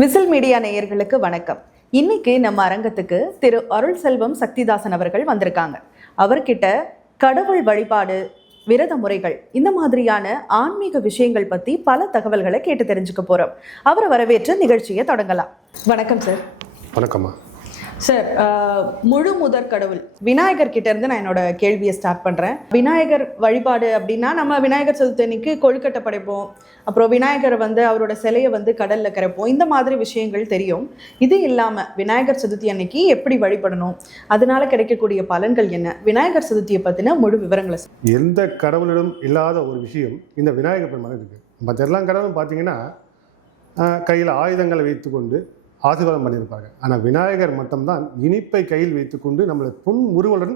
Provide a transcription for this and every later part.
Whistle media நேயர்களுக்கு வணக்கம். இன்னைக்கு நம்ம அரங்கத்துக்கு திரு அருள் செல்வம் சக்திதாசன் அவர்கள் வந்திருக்காங்க. அவர்கிட்ட கடவுள் வழிபாடு, விரத முறைகள், இந்த மாதிரியான ஆன்மீக விஷயங்கள் பத்தி பல தகவல்களை கேட்டு தெரிஞ்சுக்க போறோம். அவரை வரவேற்று நிகழ்ச்சியை தொடங்கலாம். வணக்கம் சார். வணக்கம்மா. சார், முழு முதற் கடவுள் விநாயகர் கிட்ட இருந்து நான் என்னோட கேள்வியை ஸ்டார்ட் பண்றேன். விநாயகர் வழிபாடு அப்படின்னா நம்ம விநாயகர் சதுர்த்தி அன்னைக்கு கொழுக்கட்டை படைப்போம், அப்புறம் விநாயகரை அவரோட சிலையை கடல்ல கரைப்போம், இந்த மாதிரி விஷயங்கள் தெரியும். இது இல்லாம விநாயகர் சதுர்த்தி அன்னைக்கு எப்படி வழிபடணும், அதனால கிடைக்கக்கூடிய பலன்கள் என்ன, விநாயகர் சதுர்த்தியை பத்தின முழு விவரங்களை. எந்த கடவுளிடம் இல்லாத ஒரு விஷயம் இந்த விநாயகர் பெருமான் இருக்கு. மற்ற எல்லா கடவுளும் பார்த்தீங்கன்னா கையில் ஆயுதங்களை வைத்துக்கொண்டு ஆசீர்வாதம் பண்ணியிருப்பாங்க. ஆனால் விநாயகர் மட்டும்தான் இனிப்பை கையில் வைத்துக்கொண்டு நம்மளை புன்முறுவலுடன்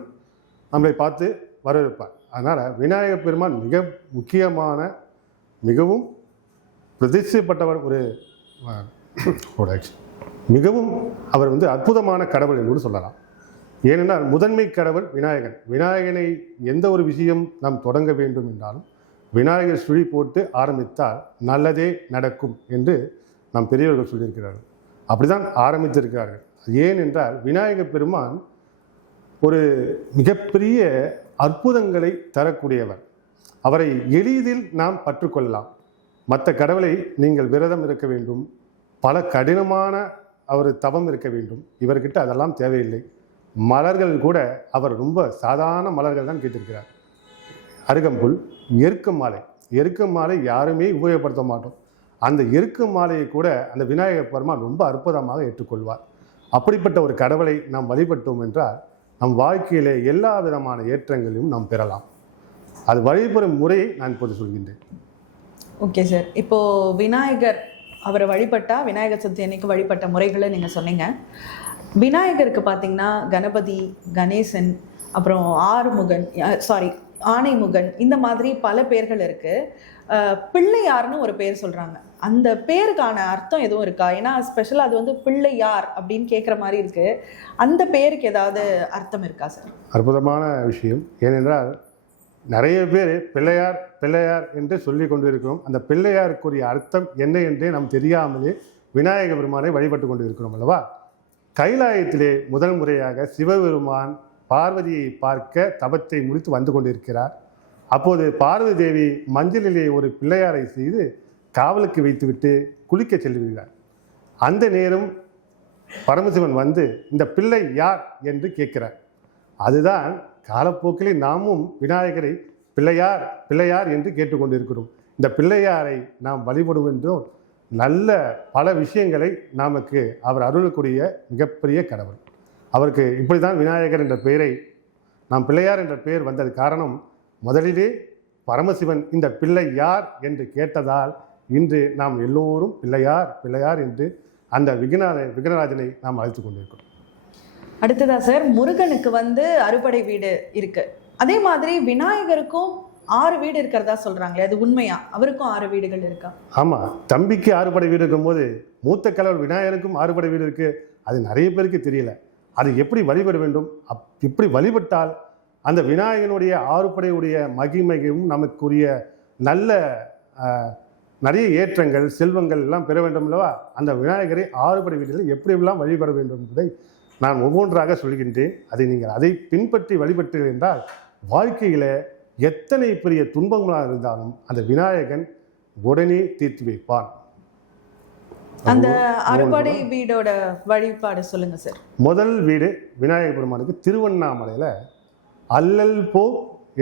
நம்மளை பார்த்து வரவேற்பார். அதனால் விநாயகர் பெருமான் மிக முக்கியமான, மிகவும் பிரதிஷ்டைப்பட்டவர், மிகவும் அவர் அற்புதமான கடவுள் என்று சொல்லலாம். ஏனென்றால் முதன்மை கடவுள் விநாயகன். விநாயகனை எந்த ஒரு விஷயம் நாம் தொடங்க வேண்டும் என்றாலும் விநாயகர் சுழி போட்டு ஆரம்பித்தால் நல்லதே நடக்கும் என்று நம் பெரியவர்கள் சொல்லியிருக்கிறார்கள். அப்படிதான் ஆரம்பித்திருக்கிறார்கள். ஏனென்றால் விநாயகர் பெருமான் ஒரு மிகப்பெரிய அற்புதங்களை தரக்கூடியவர். அவரை எளிதில் நாம் பற்றுக்கொள்ளலாம். மற்ற கடவுளை நீங்கள் விரதம் இருக்க வேண்டும், பல கடினமான அவர் தவம் இருக்க வேண்டும். இவர்கிட்ட அதெல்லாம் தேவையில்லை. மலர்கள் கூட அவர் ரொம்ப சாதாரண மலர்கள் தான் கேட்டிருக்கிறார். அருகம்புல், எருக்க மாலை யாருமே உபயோகப்படுத்த மாட்டோம். அந்த எருக்க மாலையை கூட அந்த விநாயகர் பெருமான் ரொம்ப அற்புதமாக ஏற்றுக்கொள்வார். அப்படிப்பட்ட ஒரு கடவுளை நாம் வழிபட்டோம் என்றால் நம் வாழ்க்கையிலே எல்லா விதமான ஏற்றங்களையும் நாம் பெறலாம். அது வழிபடும் முறையை நான் இப்போது சொல்கின்றேன். ஓகே சார், இப்போ விநாயகர் அவரை வழிபட்டா விநாயகர் சதுர்த்தி அன்னைக்கு வழிபட்ட முறைகளை நீங்க சொன்னீங்க. விநாயகருக்கு பார்த்தீங்கன்னா கணபதி, கணேசன், அப்புறம் ஆனைமுகன், இந்த மாதிரி பல பேர்கள் இருக்கு. பிள்ளையார்னு ஒரு பேர் சொல்றாங்க. அந்த பேருக்கான அர்த்தம் எதுவும் இருக்கா? ஏன்னா ஸ்பெஷலா அது பிள்ளையார் அப்படின்னு கேட்குற மாதிரி இருக்கு. அந்த பேருக்கு ஏதாவது அர்த்தம் இருக்கா சார்? அற்புதமான விஷயம். ஏனென்றால் நிறைய பேர் பிள்ளையார் பிள்ளையார் என்று சொல்லி கொண்டு இருக்கிறோம். அந்த பிள்ளையாருக்குரிய அர்த்தம் என்ன என்றே நாம் தெரியாமலே விநாயகர் பெருமானை வழிபட்டு கொண்டு இருக்கிறோம் அல்லவா? கைலாயத்திலே முதல் முறையாக சிவபெருமான் பார்வதியை பார்க்க தபத்தை முடித்து வந்து கொண்டிருக்கிறார். அப்போது பார்வதி தேவி மஞ்சளிலே ஒரு பிள்ளையாரை செய்து காவலுக்கு வைத்துவிட்டு குளிக்க செல்கிறார். அந்த நேரம் பரமசிவன் வந்து இந்த பிள்ளை யார் என்று கேட்கிறார். அதுதான் காலப்போக்கிலே நாமும் விநாயகரை பிள்ளையார் பிள்ளையார் என்று கேட்டுக்கொண்டிருக்கிறோம். இந்த பிள்ளையாரை நாம் வழிபடுவென்றோம். நல்ல பல விஷயங்களை நமக்கு அவர் அருளக்கூடிய மிகப்பெரிய கடவுள். அவருக்கு இப்படிதான் விநாயகர் என்ற பெயரை, நாம் பிள்ளையார் என்ற பெயர் வந்தது காரணம், முதலிலே பரமசிவன் இந்த பிள்ளை யார் என்று கேட்டதால் இன்று நாம் எல்லோரும் பிள்ளையார் பிள்ளையார் என்று அந்த விக்னராஜனை நாம் அழைத்து கொண்டிருக்கிறோம். அடுத்ததா சார், முருகனுக்கு அறுபடை வீடு இருக்கு. அதே மாதிரி விநாயகருக்கும் 6 வீடு இருக்கிறதா சொல்றாங்களே, அது உண்மையா? அவருக்கும் 6 வீடுகள் இருக்கா? ஆமா, தம்பிக்கு 6 படை வீடு இருக்கும் போது மூத்த கடவுள் விநாயகருக்கும் 6 படை வீடு இருக்கு. அது நிறைய பேருக்கு தெரியல. அது எப்படி வழிபட வேண்டும், இப்படி வழிபட்டால் அந்த விநாயகனுடைய 6 படையுடைய மகிமையும் நமக்குரிய நல்ல நிறைய ஏற்றங்கள், செல்வங்கள் எல்லாம் பெற வேண்டும் அல்லவா? அந்த விநாயகரை 6 படை வீட்டில் எப்படியெல்லாம் வழிபட வேண்டும் என்பதை நான் ஒவ்வொன்றாக சொல்கின்றேன். அதை பின்பற்றி வழிபட்டீர்கள் என்றால் வாழ்க்கையில எத்தனை பெரிய துன்பங்களாக இருந்தாலும் அந்த விநாயகன் உடனே தீர்த்து வைப்பான். அந்த அறுபடை வீடோட வழிபாடு சொல்லுங்க சார். முதல் வீடு விநாயகர் பெருமானுக்கு திருவண்ணாமலையில அல்லல் போ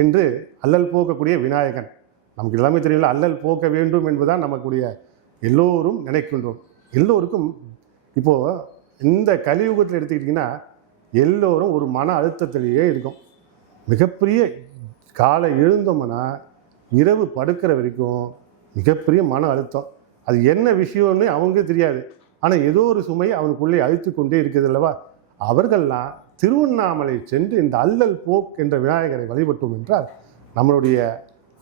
என்று அல்லல் போக்கக்கூடிய விநாயகன். நமக்கு எல்லாமே தெரியல, அல்லல் போக்க வேண்டும் என்பதுதான் நமக்குடைய எல்லோரும் நினைக்கின்றோம். எல்லோருக்கும் இப்போ இந்த கலியுகத்தில் எடுத்துக்கிட்டிங்கன்னா எல்லோரும் ஒரு மன அழுத்தத்திலேயே இருக்கும். மிகப்பெரிய காலை எழுந்தோம்னா இரவு படுக்கிற வரைக்கும் மிகப்பெரிய மன அழுத்தம். அது என்ன விஷயம்னு அவங்க தெரியாது. ஆனால் ஏதோ ஒரு சுமை அவனுக்குள்ளே அழுத்து கொண்டே இருக்குது அல்லவா? அவர்கள்லாம் திருவண்ணாமலை சென்று இந்த அல்லல் போக் என்ற விநாயகரை வழிபட்டோம் என்றால் நம்மளுடைய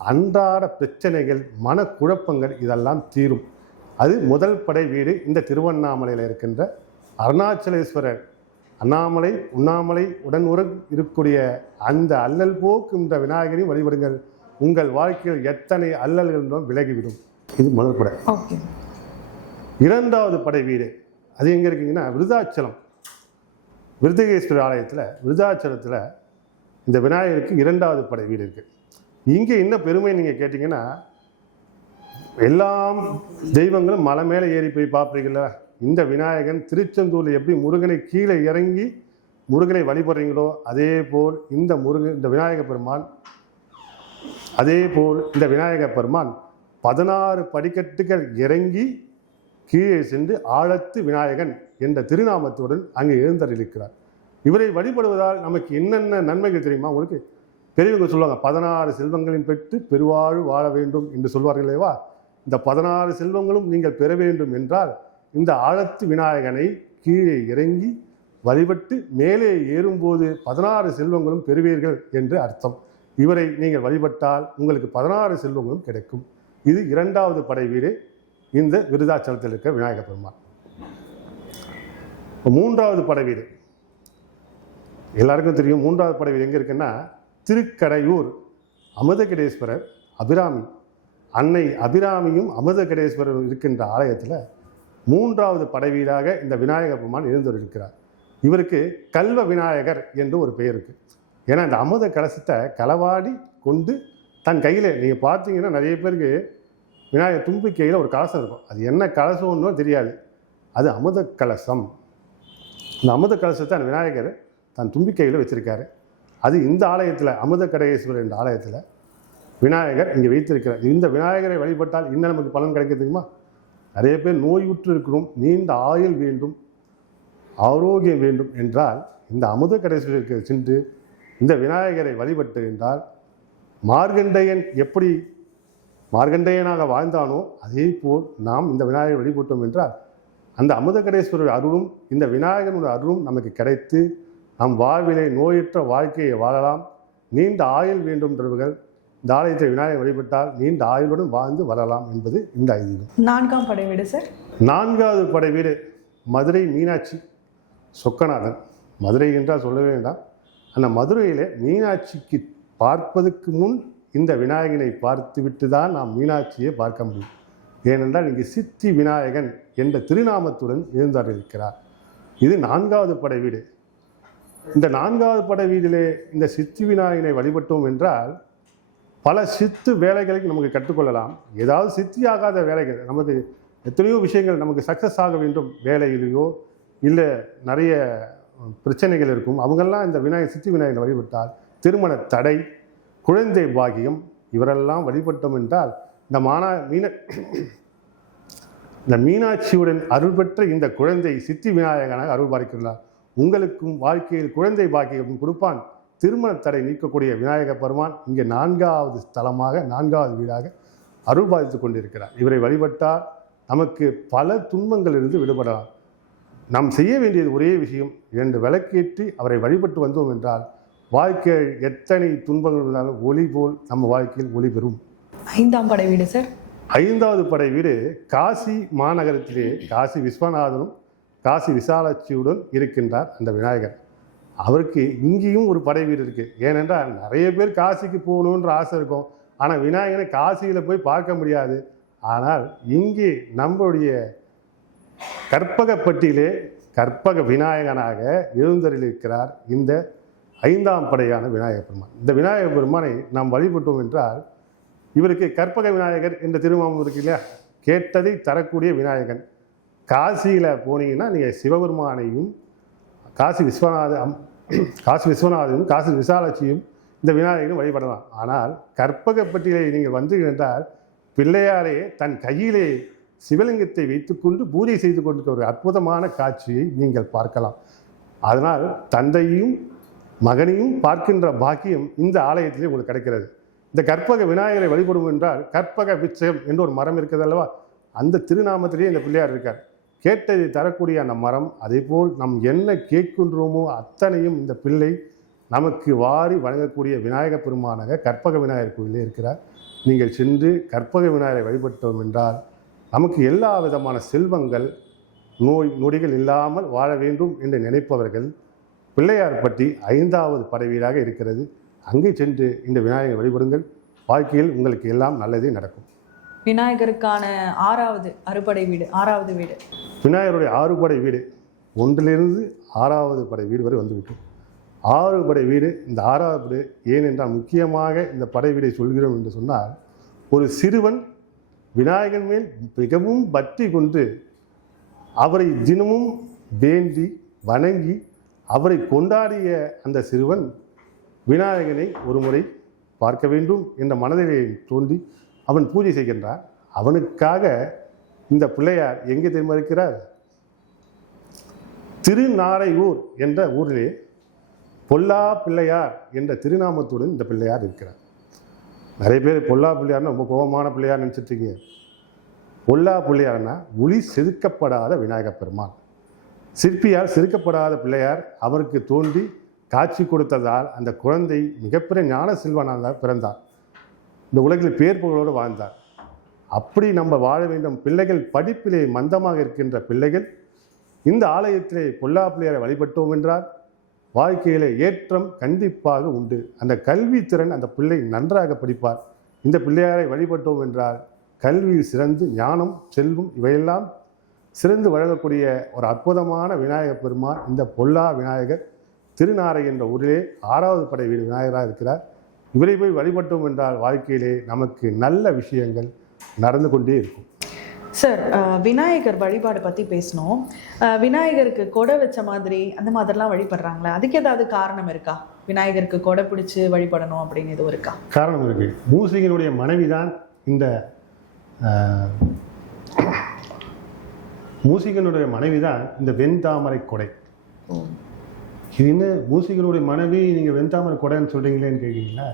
அன்றாட பிரச்சனைகள், மனக்குழப்பங்கள் இதெல்லாம் தீரும். அது முதல் படை வீடு இந்த திருவண்ணாமலையில் இருக்கின்ற அருணாச்சலேஸ்வரர். அண்ணாமலை உண்ணாமலை உடன் இருக்கக்கூடிய அந்த அல்லல் போக்கு இந்த விநாயகரையும் வழிபடுங்கள். உங்கள் வாழ்க்கையில் எத்தனை அல்லல்களும் விலகிவிடும். இது முதல் படை. இரண்டாவது படை வீடு அது எங்கே இருக்குங்கன்னா விருதாச்சலம், விருதுகேஸ்வரர் ஆலயத்தில் விருதாச்சலத்தில் இந்த விநாயகருக்கு இரண்டாவது படை வீடு இருக்குது. இங்கே என்ன பெருமை நீங்கள் கேட்டிங்கன்னா, எல்லாம் தெய்வங்களும் மலை மேலே ஏறி போய் பார்ப்பீங்களா, இந்த விநாயகன் திருச்செந்தூரில் எப்படி முருகனை கீழே இறங்கி முருகனை வழிபடுறீங்களோ அதே போல் இந்த விநாயகப் பெருமான் 16 படிக்கட்டுகள் இறங்கி கீழே சென்று ஆழத்து விநாயகன் என்ற திருநாமத்துடன் அங்கே எழுந்தருளிருக்கிறார். இவரை வழிபடுவதால் நமக்கு என்னென்ன நன்மைகள் தெரியுமா? உங்களுக்கு பெரியவங்க சொல்லுவாங்க, 16 செல்வங்களின் பெற்று பெருவாழ் வாழ வேண்டும் என்று சொல்வார்கள் இல்லையா? இந்த 16 செல்வங்களும் நீங்கள் பெற வேண்டும் என்றால் இந்த ஆழத்து விநாயகனை கீழே இறங்கி வழிபட்டு மேலே ஏறும்போது 16 செல்வங்களும் பெறுவீர்கள் என்று அர்த்தம். இவரை நீங்கள் வழிபட்டால் உங்களுக்கு 16 செல்வங்களும் கிடைக்கும். இது இரண்டாவது படை வீடு இந்த விருதாச்சலத்தில் இருக்க விநாயகர் பெருமான். மூன்றாவது படை வீடு எல்லாருக்கும் தெரியும். மூன்றாவது படை வீடு எங்கே இருக்குன்னா திருக்கடையூர் அமிர்தகடேஸ்வரர் அபிராமி, அன்னை அபிராமியும் அமிர்தகடேஸ்வரர் இருக்கின்ற ஆலயத்தில் மூன்றாவது படை வீடாக இந்த விநாயகர் பெருமான் எழுந்தருளிருக்கிறார். இவருக்கு கல்வ விநாயகர் என்று ஒரு பெயர் இருக்குது. ஏன்னா இந்த அமுத கலசத்தை களவாடி கொண்டு தன் கையில், நீங்கள் பார்த்தீங்கன்னா நிறைய பேருக்கு விநாயகர் தும்பிக்கையில் ஒரு கலசம் இருக்கும். அது என்ன கலசம்னு தெரியாது, அது அமுத கலசம். இந்த அமுத கலசத்தை அந்த விநாயகர் தன் தும்பிக்கையில் வச்சுருக்காரு. அது இந்த ஆலயத்தில் அமிர்தகடேஸ்வரர் என்ற ஆலயத்தில் விநாயகர் இங்கே வைத்திருக்கிறார். இந்த விநாயகரை வழிபட்டால் இன்னும் நமக்கு பலன் கிடைக்கிறதுக்குமா? நிறைய பேர் நோயுற்று இருக்கிறோம், நீண்ட ஆயுள் வேண்டும், ஆரோக்கியம் வேண்டும் என்றால் இந்த அமிர்தகடேஸ்வரருக்கு சென்று இந்த விநாயகரை வழிபட்டு என்றால் மார்கண்டேயன் எப்படி மார்கண்டேயனாக வாழ்ந்தானோ அதே போல் நாம் இந்த விநாயகரை வழிபட்டோம் என்றால் அந்த அமிர்தகடேஸ்வரர் அருளும் இந்த விநாயகனுடைய அருளும் நமக்கு கிடைத்து நம் வாழ்விலே நோயற்ற வாழ்க்கையை வாழலாம். நீண்ட ஆயுள் வேண்டும்ன்றவர்கள் இந்த ஆலயத்தை விநாயகர் வழிபட்டால் நீண்ட ஆயுளுடன் வாழ்ந்து வரலாம் என்பது இந்த ஐதீகம். நான்காம் படை வீடு சார். நான்காவது படை வீடு மதுரை மீனாட்சி சொக்கநாதன். மதுரை என்றால் சொல்லவே வேண்டாம். அந்த மதுரையில் மீனாட்சிக்கு பார்ப்பதற்கு முன் இந்த விநாயகனை பார்த்துவிட்டு தான் நாம் மீனாட்சியை பார்க்க முடியும். ஏனென்றால் இங்கே சித்தி விநாயகன் என்ற திருநாமத்துடன் எழுந்தருளிருக்கிறார். இது நான்காவது படை வீடு. இந்த நான்காவது படை வீட்டிலே இந்த சித்தி விநாயகனை வழிபட்டோம் என்றால் பல சித்து வேலைகளை நமக்கு கற்றுக்கொள்ளலாம். ஏதாவது சித்தியாகாத வேலைகள், நமக்கு எத்தனையோ விஷயங்கள் நமக்கு சக்ஸஸ் ஆக வேண்டும், வேலையிலேயோ இல்லை நிறைய பிரச்சனைகள் இருக்கும். அவங்கெல்லாம் இந்த சித்தி விநாயகனை வழிபட்டால் திருமண தடை, குழந்தை பாகியம் இவரெல்லாம் வழிபட்டோம் என்றால் இந்த மீனாட்சியுடன் அருள் பெற்ற இந்த குழந்தை சித்தி விநாயகனாக அருள் பார்க்கிறார். உங்களுக்கும் வாழ்க்கையில் குழந்தை பாக்கியம் கொடுப்பான். திருமண தடை நீக்கக்கூடிய விநாயகர் பெருமான் இங்கே நான்காவது ஸ்தலமாக, நான்காவது வீடாக அருள் பாதித்து கொண்டிருக்கிறார். இவரை வழிபட்டால் நமக்கு பல துன்பங்களிலிருந்து விடுபடலாம். நாம் செய்ய வேண்டியது ஒரே விஷயம், 2 விளக்கேற்றி அவரை வழிபட்டு வந்தோம் என்றால் வாழ்க்கையில் எத்தனை துன்பங்கள் இருந்தாலும் ஒளி போல் நம்ம வாழ்க்கையில் ஒளி பெறும். ஐந்தாம் படை வீடு சார். ஐந்தாவது படை வீடு காசி மாநகரத்திலே காசி விஸ்வநாதனும் காசி விசாலாட்சியுடன் இருக்கின்றார் அந்த விநாயகர். அவருக்கு இங்கேயும் ஒரு படை வீடு இருக்குது. ஏனென்றால் நிறைய பேர் காசிக்கு போகணுன்ற ஆசை இருக்கும், ஆனால் விநாயகனை காசியில் போய் பார்க்க முடியாது. ஆனால் இங்கே நம்முடைய கற்பகப்பட்டியிலே கற்பக விநாயகனாக எழுந்தருளிருக்கிறார் இந்த 5ஆம் படையான விநாயகர் பெருமான். இந்த விநாயகர் பெருமானை நாம் வழிபட்டோம் என்றால் இவருக்கு கற்பக விநாயகர் என்ற திருநாமம் இருக்கு இல்லையா, கேட்டதை தரக்கூடிய விநாயகன். காசியில் போனீங்கன்னா நீங்கள் சிவபெருமானையும் காசி விஸ்வநாதையும் காசி விசாலாட்சியும் இந்த விநாயகரும் வழிபடலாம். ஆனால் கற்பகப்பட்டியிலே நீங்கள் வந்து என்றால் பிள்ளையாரே தன் கையிலே சிவலிங்கத்தை வைத்துக்கொண்டு பூஜை செய்து கொண்டிருக்கிற ஒரு அற்புதமான காட்சியை நீங்கள் பார்க்கலாம். அதனால் தந்தையும் மகனையும் பார்க்கின்ற பாக்கியம் இந்த ஆலயத்திலே உங்களுக்கு கிடைக்கிறது. இந்த கற்பக விநாயகரை வழிபடும் என்றால் கற்பக விச்சயம் என்று ஒரு மரம் இருக்கிறது அல்லவா, அந்த திருநாமத்திலேயே இந்த பிள்ளையார் இருக்கார். கேட்டதை தரக்கூடிய அந்த மரம், அதே போல் நம் என்ன கேட்கின்றோமோ அத்தனையும் இந்த பிள்ளை நமக்கு வாரி வழங்கக்கூடிய விநாயகர் பெருமானாக கற்பக விநாயகர் கோயிலே இருக்கிறார். நீங்கள் சென்று கற்பக விநாயகரை வழிபட்டோம் என்றால் நமக்கு எல்லா விதமான செல்வங்கள், நோய் நொடிகள் இல்லாமல் வாழ வேண்டும் என்று நினைப்பவர்கள் பிள்ளையார் பற்றி 5வது படைவீடாக இருக்கிறது. அங்கே சென்று இந்த விநாயகரை வழிபடுங்கள். வாழ்க்கையில் உங்களுக்கு எல்லாம் நல்லதே நடக்கும். விநாயகருக்கான 6வது அறுபடை வீடு, 6வது வீடு. விநாயகருடைய 6 படை வீடு, 1லிருந்து 6வது படை வீடு வரை வந்துவிட்டோம். 6 படை வீடு. இந்த 6வது படை ஏனென்றால் முக்கியமாக இந்த படை வீடை சொல்கிறோம் என்று சொன்னால், ஒரு சிறுவன் விநாயகன் மேல் மிகவும் பக்தி கொண்டு அவரை தினமும் வேண்டி வணங்கி அவரை கொண்டாடிய அந்த சிறுவன் விநாயகனை ஒரு முறை பார்க்க வேண்டும் என்ற மனதிலே தோன்றி அவன் பூஜை செய்கின்றான். அவனுக்காக இந்த பிள்ளையார் எங்கே தெரியுமா இருக்கிறார்? திருநாரையூர் என்ற ஊரிலே பொல்லா பிள்ளையார் என்ற திருநாமத்துடன் இந்த பிள்ளையார் இருக்கிறார். நிறைய பேர் பொல்லா பிள்ளையார்னா ரொம்ப கோபமான பிள்ளையார் நினச்சிட்டு இருக்கீங்க. பொல்லா பிள்ளையார்னா ஒளி செதுக்கப்படாத விநாயகப் பெருமான், சிற்பியால் செதுக்கப்படாத பிள்ளையார் அவருக்கு தோன்றி காட்சி கொடுத்ததால் அந்த குழந்தை மிகப்பெரிய ஞான செல்வனாக பிறந்தார். இந்த உலகில் பேர் புகழோடு வாழ்ந்தார். அப்படி நம்ம வாழ வேண்டும். பிள்ளைகள் படிப்பிலே மந்தமாக இருக்கின்ற பிள்ளைகள் இந்த ஆலயத்திலே பொல்லா பிள்ளையாரை வழிபட்டோம் என்றால் வாழ்க்கையிலே ஏற்றம் கண்டிப்பாக உண்டு. அந்த கல்வி திறன் அந்த பிள்ளை நன்றாக படிப்பார். இந்த பிள்ளையாரை வழிபட்டோம் என்றால் கல்வியில் சிறந்து ஞானம் செல்வம் இவையெல்லாம் சிறந்து வழங்கக்கூடிய ஒரு அற்புதமான விநாயகர் பெருமான் இந்த பொல்லா விநாயகர் திருநாரை என்ற ஊரிலே 6வது படை வீடு விநாயகராக இருக்கிறார். இவரை போய் வழிபட்டோம் என்றால் வாழ்க்கையிலே நமக்கு நல்ல விஷயங்கள் நடந்து கொண்டே இருக்கும். சார், விநாயகர் வழிபாடு பற்றி பேசணும். விநாயகருக்கு கொடை வச்ச மாதிரி அந்த மாதிரிலாம் வழிபடுறாங்களே, அதுக்கு ஏதாவது காரணம் இருக்கா? விநாயகருக்கு கொடை பிடிச்சி வழிபடணும் அப்படின்னு எதுவும் இருக்கா? காரணம் இருக்கு. மூசிகனுடைய மனைவிதான் இந்த மூசிகனுடைய மனைவிதான் இந்த வெண்தாமரை கொடை. இது என்ன மூசிகனுடைய மனைவி, நீங்கள் வெண்தாமரை கொடைன்னு சொல்றீங்களேன்னு கேட்குறீங்களா?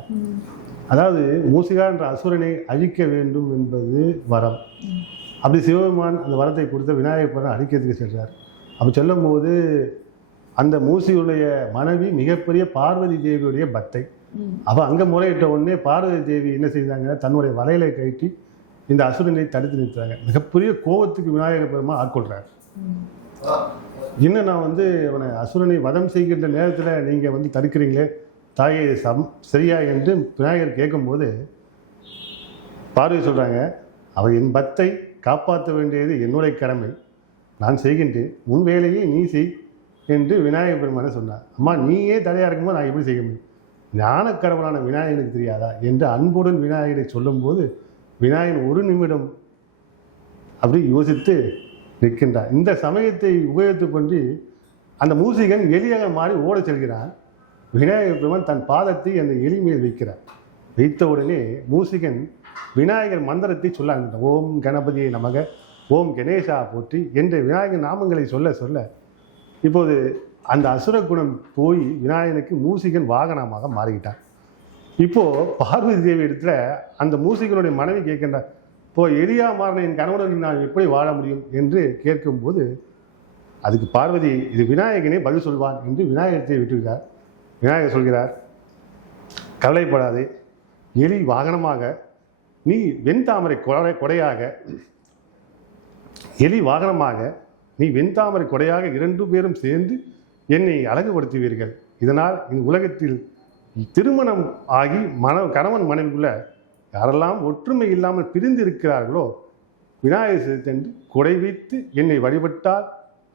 அதாவது மூசிகா என்ற அசுரனை அழிக்க வேண்டும் என்பது வரம். அப்படி சிவபெருமான் அந்த வரத்தை கொடுத்த விநாயகர் பெருமான் அழிக்கிறதுக்கு சென்றார். அப்படி சொல்லும் போது அந்த மூசியுடைய மனைவி மிகப்பெரிய பார்வதி தேவியுடைய பக்தை. அவள் அங்கே முறையிட்ட உடனே பார்வதி தேவி என்ன செய்தாங்க, தன்னுடைய வலையில கட்டி இந்த அசுரனை தடுத்து நிறுத்துறாங்க. மிகப்பெரிய கோபத்துக்கு விநாயகர் பெருமான் ஆட்கொள்றார். இன்னும் நான் அவனை அசுரனை வதம் செய்கின்ற நேரத்தில் நீங்கள் தடுக்கிறீங்களே தாயை சரியா என்று விநாயகர் கேட்கும்போது பார்வதி சொல்கிறாங்க, அவர் என் பக்தை காப்பாற்ற வேண்டியது என்னுடைய கடமை, நான் செய்கின்றேன், உன் வேலையை நீ செய் என்று விநாயகர் பெருமானை சொன்னார். அம்மா நீயே தடையாக இருக்கும்போது நான் எப்படி செய்ய முடியும்? ஞான கடவுளான விநாயகனுக்கு தெரியாதா என்று அன்புடன் விநாயகரை சொல்லும்போது விநாயகன் ஒரு நிமிடம் அப்படி யோசித்து நிற்கின்றார். இந்த சமயத்தை உபயோகித்து கொண்டு அந்த மூசிகன் எலியாக மாறி ஓட செல்கிறான். விநாயகர் பெருமான் தன் பாதத்தை அந்த எலி மேல் வைக்கிறார். வைத்த உடனே மூசிகன் விநாயகர் மந்திரத்தை சொல்ல, ஓம் கணபதியை நமக, ஓம் கணேசா போற்றி என்ற விநாயகர் நாமங்களை சொல்ல சொல்ல இப்போது அந்த அசுர குணம் போய் விநாயகனுக்கு மூசிகன் வாகனமாக மாறிவிட்டான். இப்போ பார்வதி தேவி இடத்துல அந்த மூசிகனுடைய மனைவி கேட்கின்றார், இப்போ எலியா மாறின என் கணவனுடன் நான் எப்படி வாழ முடியும் என்று கேட்கும்போது அதுக்கு பார்வதி இது விநாயகனே பதில் சொல்வான் என்று விநாயகத்தை விட்டுவிட்டார். விநாயகர் சொல்கிறார், கவலைப்படாதே, எலி வாகனமாக நீ வெண்தாமரை கொடையாக, எலி வாகனமாக நீ வெண்தாமரை கொடையாக 2 பேரும் சேர்ந்து என்னை அழகுபடுத்துவீர்கள். இதனால் இந்த உலகத்தில் திருமணம் ஆகி கணவன் மனைவிக்குள்ள யாரெல்லாம் ஒற்றுமை இல்லாமல் பிரிந்து இருக்கிறார்களோ விநாயகர் சென்று கொடை வைத்து என்னை வழிபட்டால்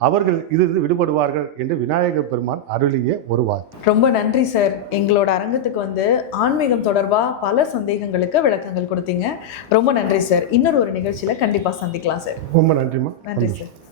அவர்கள் இதிலிருந்து விடுபடுவார்கள் என்று விநாயகர் பெருமான் அருளிய ஒரு வார்த்தை. ரொம்ப நன்றி சார். எங்களோட அரங்கத்துக்கு ஆன்மீகம் தொடர்பாக பல சந்தேகங்களுக்கு விளக்கங்கள் கொடுத்தீங்க. ரொம்ப நன்றி சார். இன்னொரு நிகழ்ச்சியில் கண்டிப்பாக சந்திக்கலாம் சார். ரொம்ப நன்றிம்மா. நன்றி சார்.